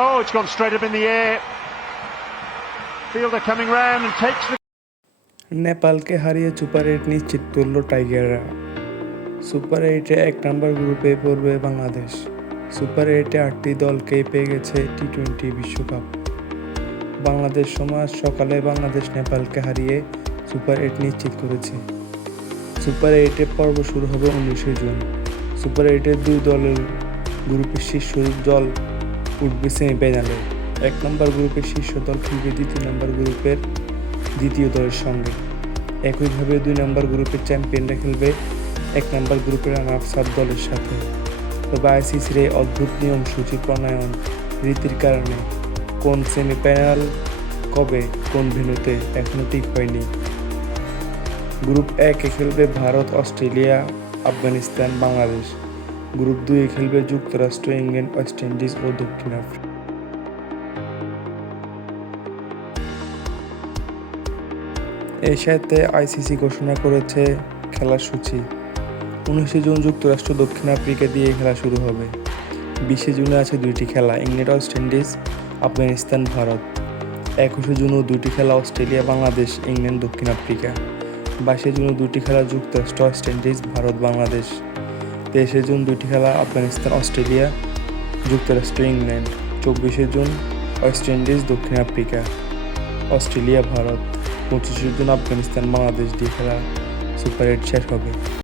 Oh, it's gone straight up in the air. Fielder coming round and takes the... নেপালকে হারিয়ে super 8 নিশ্চিত তুলল টাইগাররা। Super 8-এ 1 নম্বর গ্রুপে পড়বে Bangladesh. Super 8-এ 8টি দলকেই পেয়ে গেছে টি-20 বিশ্বকাপ। বাংলাদেশ সমাজ সকালে বাংলাদেশ নেপালকে হারিয়ে সুপার 8 নিশ্চিত করেছে। সুপার 8-এ পর্ব শুরু হবে 19শে জুন। সুপার 8-এর 2 দলের গ্রুপের শীর্ষ দল উঠবে সেমিফাইনালে। 1 নম্বর গ্রুপের শীর্ষ দল খেলবে 2 নম্বর গ্রুপের দ্বিতীয় দলের সঙ্গে। একইভাবে 2 নম্বর গ্রুপের চ্যাম্পিয়নরা খেলবে 1 নম্বর গ্রুপের রানার্স-আপ দলের সাথে। তবে আইসিসির এই অদ্ভুত নিয়ম সূচি প্রণয়ন রীতির কারণে কোন সেমিফাইনাল কবে কোন ভেন্যুতে এখনও ঠিক হয়নি। গ্রুপ 1-এ খেলবে ভারত, অস্ট্রেলিয়া, আফগানিস্তান, বাংলাদেশ। গ্রুপ 2-এ খেলবে যুক্তরাষ্ট্র, ইংল্যান্ড, ওয়েস্ট ইন্ডিজ ও দক্ষিণ আফ্রিকা। এর সাথে আইসিসি ঘোষণা করেছে খেলার সূচি। 19শে জুন যুক্তরাষ্ট্র দক্ষিণ আফ্রিকা দিয়ে খেলা শুরু হবে। 20শে জুনে আছে 2টি খেলা, England, West Indies, Afghanistan, Bharat. 21শে জুনও 2টি খেলা, অস্ট্রেলিয়া, বাংলাদেশ, ইংল্যান্ড, দক্ষিণ আফ্রিকা। 22শে জুনও 2টি খেলা, যুক্তরাষ্ট্র, ওয়েস্ট ইন্ডিজ, ভারত, বাংলাদেশ। 23শে জুন 2টি খেলা, আফগানিস্তান, অস্ট্রেলিয়া, যুক্তরাষ্ট্র, ইংল্যান্ড। 24শে জুন ওয়েস্ট ইন্ডিজ, দক্ষিণ আফ্রিকা, অস্ট্রেলিয়া, ভারত। 25শে জুন আফগানিস্তান, বাংলাদেশ দিয়ে খেলা সুপার 8 শেষ হবে।